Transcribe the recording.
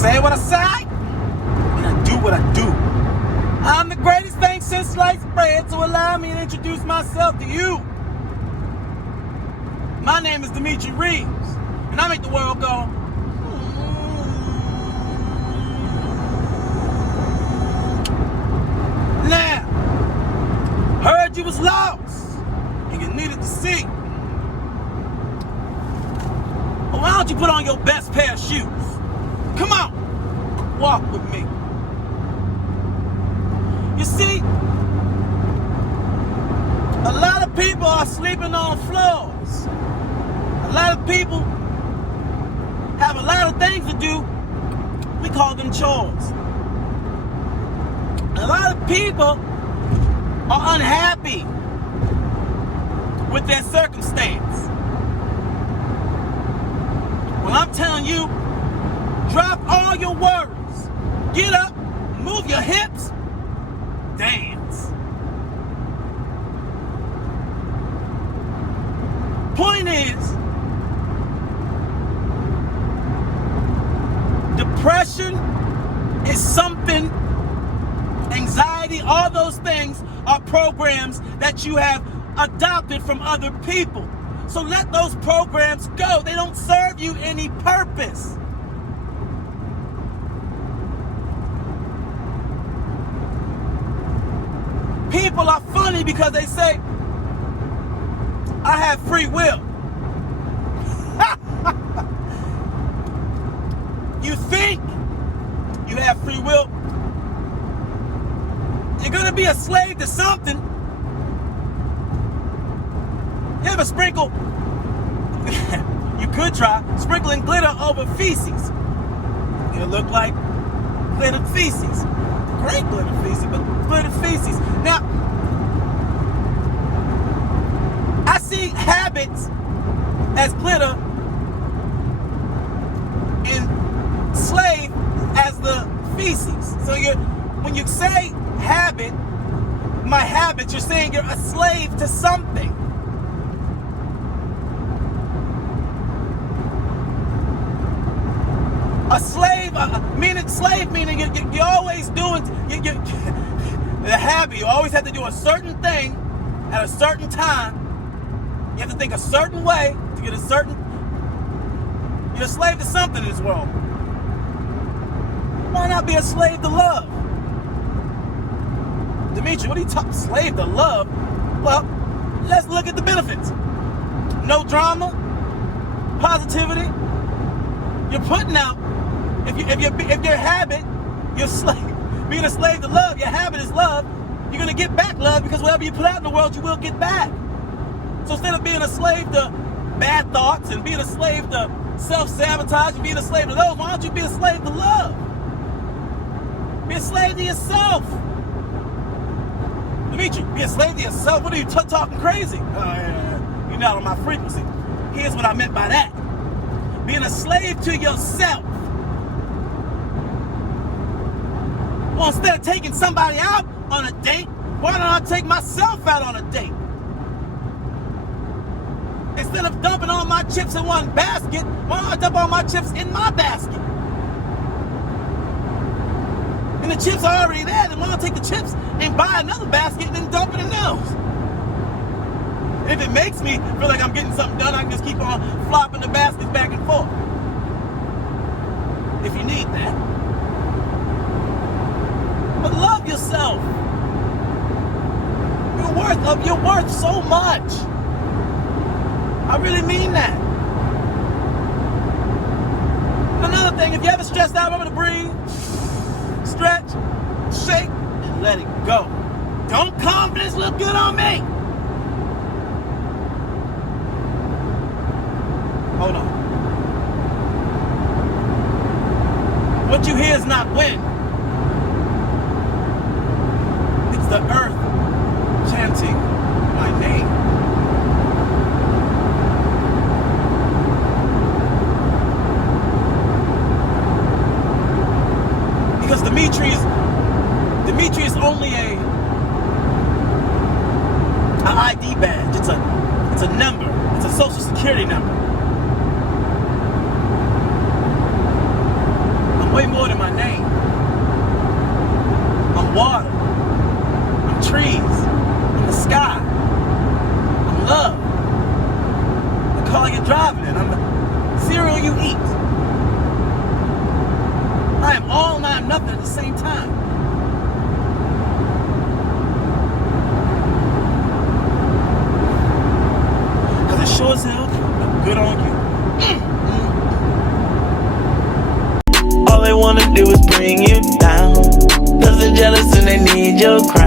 say what I say, and I do what I do. I'm the greatest thing since sliced bread, so allow me to introduce myself to you. My name is Dimitrireeves, and I make the world go. Now, heard you was lost, and you needed to see. Well, why don't you put on your best pair of shoes? Come on, walk with me. You see, a lot of people are sleeping on floors. A lot of people have a lot of things to do. We call them chores. A lot of people are unhappy with their circumstance. Well, I'm telling you, drop all your worries. Get up, move your hips, dance. Point is, depression is something, anxiety, all those things are programs that you have adopted from other people. So let those programs go. They don't serve you any purpose. People are funny because they say, I have free will. You think you have free will? You're gonna be a slave to something. You ever sprinkle? You could try sprinkling glitter over feces. It'll look like glittered feces. Great glitter feces, but glittered feces. Now, I see habits as glitter and slave as the feces. So when you say habit, my habit, you're saying you're a slave to something. A slave, meaning you're always doing, the habit, you always have to do a certain thing at a certain time. You have to think a certain way to get a certain, you're a slave to something in this world. Why not be a slave to love? Dimitri, what are you talking, slave to love? Well, let's look at the benefits. No drama, positivity. You're putting out, if your habit, your slave, being a slave to love, your habit is love, you're gonna get back love because whatever you put out in the world, you will get back. So instead of being a slave to bad thoughts and being a slave to self-sabotage and being a slave to those, why don't you be a slave to love? Be a slave to yourself. Dimitri, be a slave to yourself? What are you talking crazy? You're not on my frequency. Here's what I meant by that. Being a slave to yourself. Well, instead of taking somebody out on a date, why don't I take myself out on a date? Instead of dumping all my chips in one basket, why don't I dump all my chips in my basket? And the chips are already there, then why don't I take the chips and buy another basket and then dump it in those? If it makes me feel like I'm getting something done, I can just keep on flopping the baskets back and forth. If you need that. But love yourself. You're worth so much. I really mean that. Another thing, if you ever stressed out, remember to breathe, stretch, shake, and let it go. Don't confidence look good on me. Hold on. What you hear is not wind. It's the earth chanting my name. Because Dimitri is only an ID badge. It's a number. It's a social security number. I'm way more than my name. I'm water. I'm trees. I'm the sky. I'm love. The car you're driving in. I'm the cereal you eat. I am all and I am nothing at the same time. Because it sure as hell look good on you. All they wanna do is bring you down. Cause they're jealous and they need your crown.